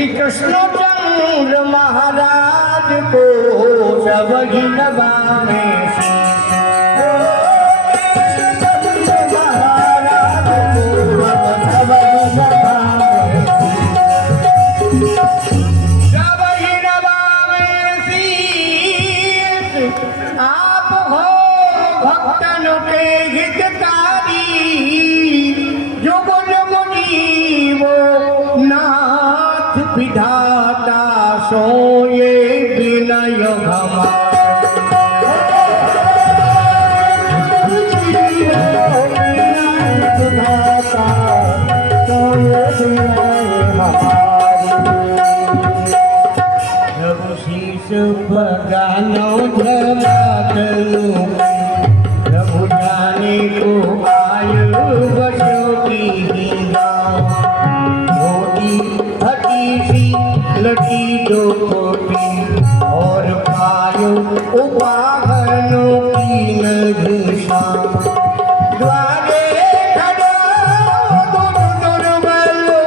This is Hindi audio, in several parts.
श्री कृष्णचंद्र महाराज को सब गिनवा में विधाता सोए विनय प्रभु शीश बगानो जलातनु प्रभु जाने को आयु बसो की लटी दो कोटी और पायो उपागनों की नगुषा द्वारे खड़ा दुर्बलो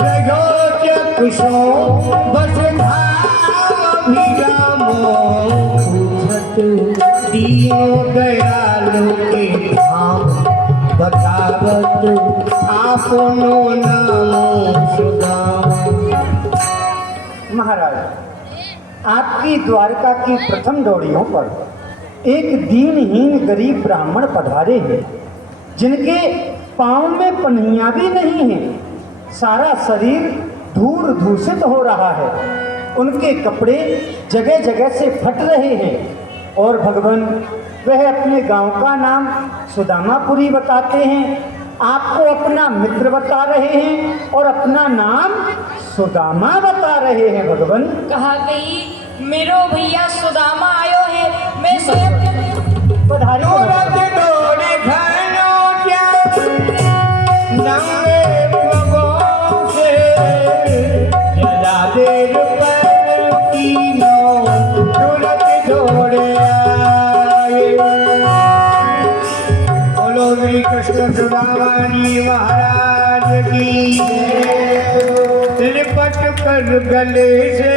जगो चक्षुषो बस भाविरामो पूछत दीनो दयालु के धाम बतावत आपनो नामो सुदाम। महाराज, आपकी द्वारका की प्रथम डोरियों पर एक दीनहीन गरीब ब्राह्मण पधारे हैं, जिनके पांव में पन्हियां भी नहीं हैं। सारा शरीर धूल दूषित हो रहा है, उनके कपड़े जगह जगह से फट रहे हैं और भगवान वह अपने गांव का नाम सुदामापुरी बताते हैं, आपको अपना मित्र बता रहे हैं और अपना नाम सुदामा बता रहे हैं। भगवान कहा गई मेरो भैया सुदामा आयो है, मैं स्वयं पधारी कृष्ण सुदामा जी महाराज की लिपट कर गले से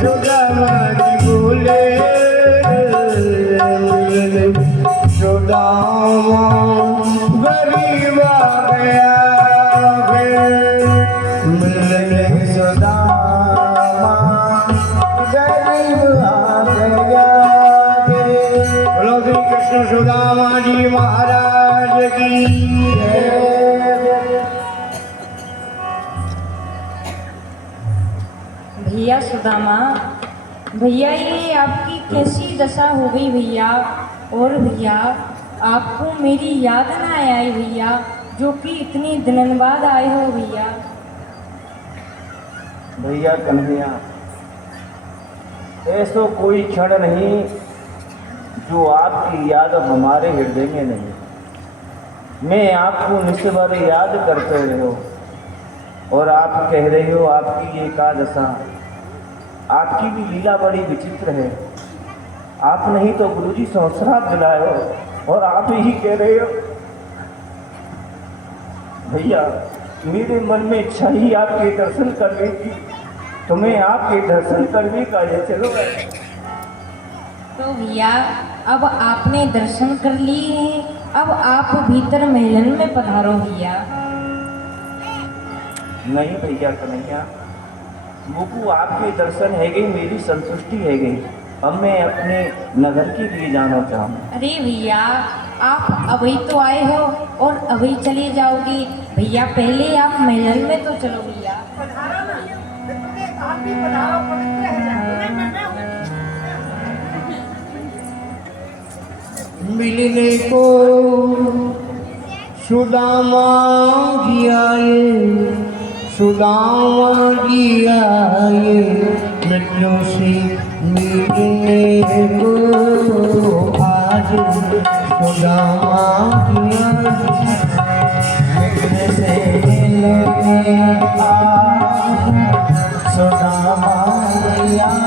सुदामा जी बोले सुदामा गरीब आ गया मिलने सुदामा गरीब आ गया। बोलो श्री कृष्ण सुदामा जी महाराज की। भैया सुदामा, भैया ये आपकी कैसी दशा हो गई भैया? और भैया आपको मेरी याद ना आई भैया, जो कि इतने दिनों बाद आए हो भैया? भैया कन्हैया, ऐसा कोई क्षण नहीं जो आपकी याद हमारे हृदय में नहीं। मैं आपको निस्वर याद करते रहो और आप कह रहे हो आपकी एकादशा, आपकी भी लीला बड़ी विचित्र है। आप नहीं तो गुरुजी संवत्सरात दिलाए हो और आप ही कह रहे हो। भैया मेरे मन में इच्छा ही आपके दर्शन करने की, तो मैं आपके दर्शन करने का ये चलो। तो भैया अब आपने दर्शन कर लिए हैं, अब आप भीतर महलन में पधारो भैया। नहीं भैया कन्हैया, मुझको आपके दर्शन है गई, मेरी संतुष्टि है गई। अब मैं अपने नगर के लिए जाना चाहूँ। अरे भैया आप अभी तो आए हो और अभी चले जाओगे भैया, पहले आप महल में तो चलो भैया। मिलने को सुदामा जी आए, सुदामा जी आए, मित्रों से मिलने को आज सुदामा जी आए, मिलने से मिलने आज सुदामा जी आए।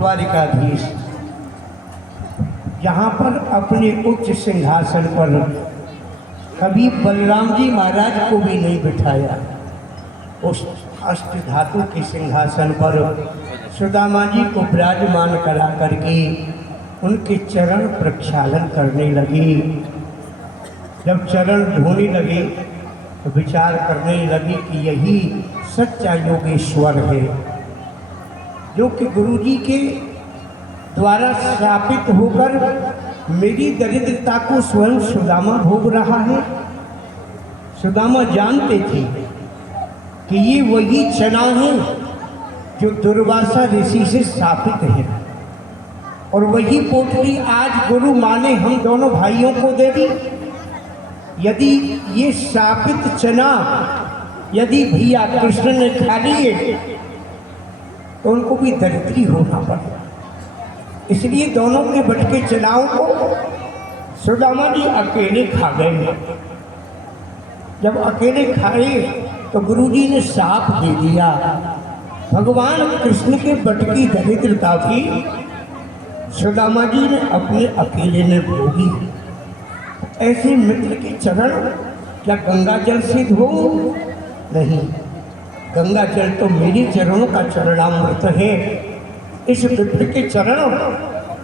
द्वारिकाधीश यहाँ पर अपने उच्च सिंहासन पर कभी बलराम जी महाराज को भी नहीं बिठाया। उस अष्ट धातु के सिंहासन पर सुदामा जी को विराजमान करा करके उनके चरण प्रक्षालन करने लगी। जब चरण धोने लगे तो विचार करने लगी कि यही सच्चा योगेश्वर है, जो कि गुरुजी के द्वारा स्थापित होकर मेरी दरिद्रता को स्वयं सुदामा भोग रहा है। सुदामा जानते थे कि ये वही चना है जो दुर्वासा ऋषि से स्थापित है, और वही पोटली आज गुरु माँ ने हम दोनों भाइयों को दे दी। यदि ये शापित चना यदि भैया कृष्ण ने खा लिए तो उनको भी दरिद्री होना पड़ा। इसलिए दोनों के बटके चनाओं को सुदामा जी अकेले खा गए। जब अकेले खाए तो गुरुजी ने साप दे दिया। भगवान कृष्ण के बटकी दरिद्रता थी, सुदामा जी ने अपने अकेले ने भोगी। ऐसे मित्र के चरण क्या गंगा जल से धो? नहीं, गंगा जल तो मेरे चरणों का चरणामृत है। इस मित्र के चरण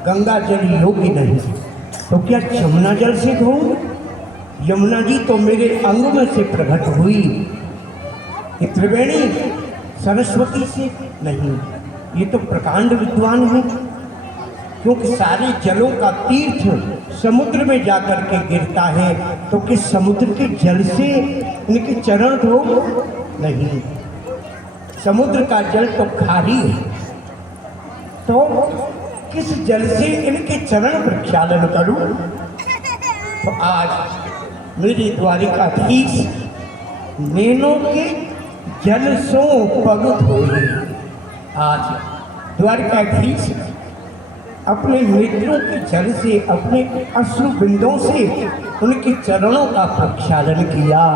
गंगा जल योग्य नहीं, तो क्या यमुना जल से धो? यमुना जी तो मेरे अंग में से प्रकट हुई। ये त्रिवेणी सरस्वती से नहीं, ये तो प्रकांड विद्वान है, क्योंकि सारे जलों का तीर्थ समुद्र में जाकर के गिरता है। तो किस समुद्र के जल से इनके चरण धो? नहीं, समुद्र का जल तो खारी है, तो किस जल से इनके चरण प्रक्षालन करूं? तो आज मेरी द्वारिकाधीश नैनों के जल सो पग धोए। आज द्वारिकाधीश अपने नेत्रों के जल से, अपने अश्रु बिंदों से उनके चरणों का प्रक्षालन किया।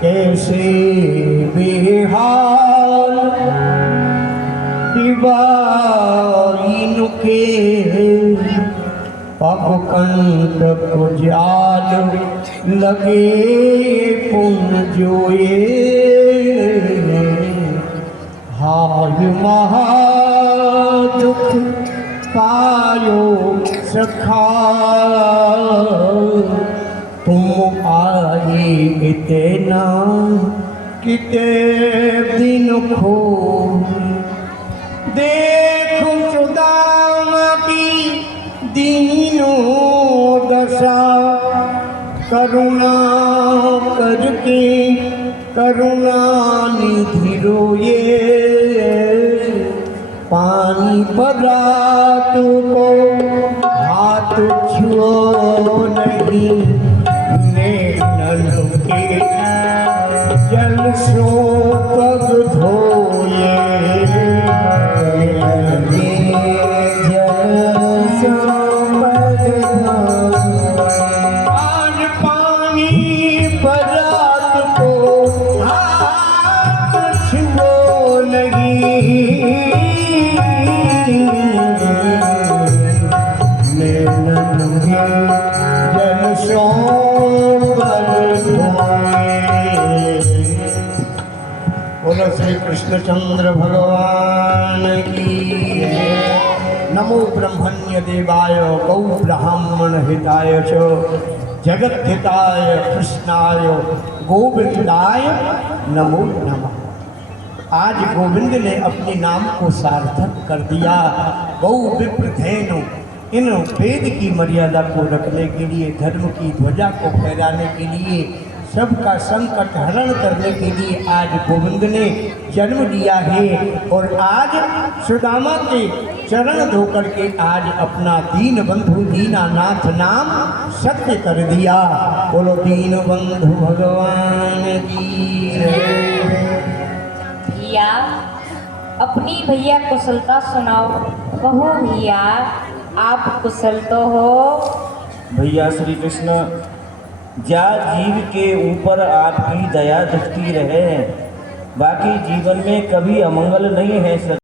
कैसे बेहाल दिवाइन के पग कंटक जाल लगे पुन जोए। हाय महा दुख पायो सखा, तुम आए इतना किते दिन खो। देखो सुदामा की दीनो दशा, करुणा करके करुणा निधि रोए। पानी परात को हाथ छुओ नहीं, नैनन के जल सो पग धोए। आज पानी परात को हाथ छुओ नहीं, जल सो पग धोए। बोलो श्री कृष्णचंद्र भगवान की। नमो ब्रह्मण्य देवाय गौ ब्राह्मण हिताय च जगत हिताय कृष्णाय गोविंदाय नमो नमः। आज गोविंद ने अपने नाम को सार्थक कर दिया। गौ विप्र धेनु, इन वेद की मर्यादा को रखने के लिए, धर्म की ध्वजा को फहराने के लिए, सबका संकट हरण करने के लिए आज गोविंद ने जन्म लिया है। और आज सुदामा के चरण धोकर के आज अपना दीन बंधु दीनानाथ नाम सत्य कर दिया। बोलो दीन बंधु भगवान की जय। भैया, अपनी भैया कुशलता सुनाओ। कहो भैया, आप कुशल तो हो? भैया श्री कृष्ण, जा जीव के ऊपर आपकी दया दिखती रहे, बाकी जीवन में कभी अमंगल नहीं है।